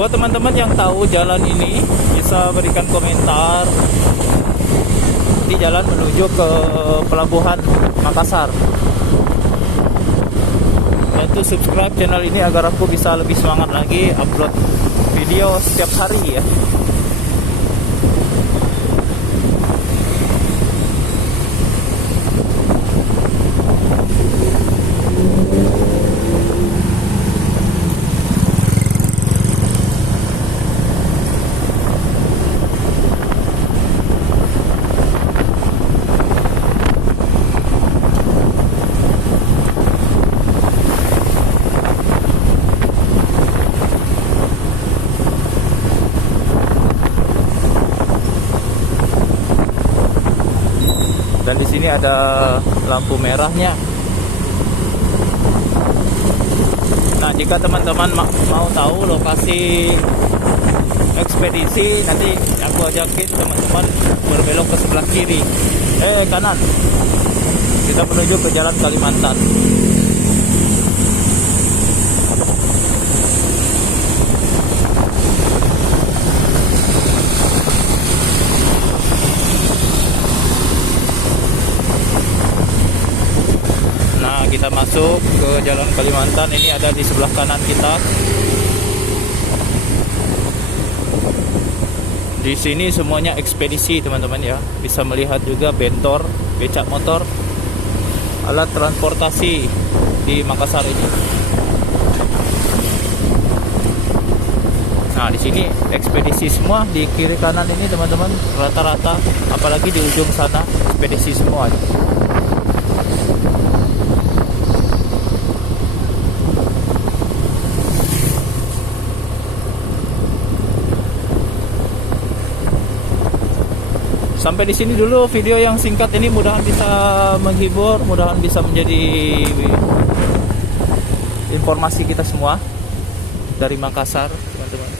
Buat teman-teman yang tahu jalan ini bisa berikan komentar. Ini jalan menuju ke pelabuhan Makassar. Dan tuh subscribe channel ini agar aku bisa lebih semangat lagi upload video setiap hari ya. Dan di sini ada lampu merahnya. Nah, jika teman-teman mau tahu lokasi ekspedisi, nanti aku ajakin teman-teman berbelok ke sebelah kiri, kanan. Kita menuju ke Jalan Kalimantan. Kita masuk ke Jalan Kalimantan. Ini ada di sebelah kanan kita. Di sini semuanya ekspedisi teman-teman ya. Bisa melihat juga bentor, becak motor, alat transportasi di Makassar ini. Nah, di sini ekspedisi semua di kiri kanan ini teman-teman, rata-rata, apalagi di ujung sana ekspedisi semua. Sampai di sini dulu video yang singkat ini, mudahan bisa menghibur, mudahan bisa menjadi informasi kita semua dari Makassar, teman-teman.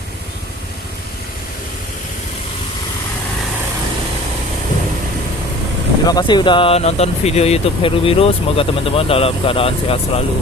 Terima kasih udah nonton video YouTube Heru Biru. Semoga teman-teman dalam keadaan sehat selalu.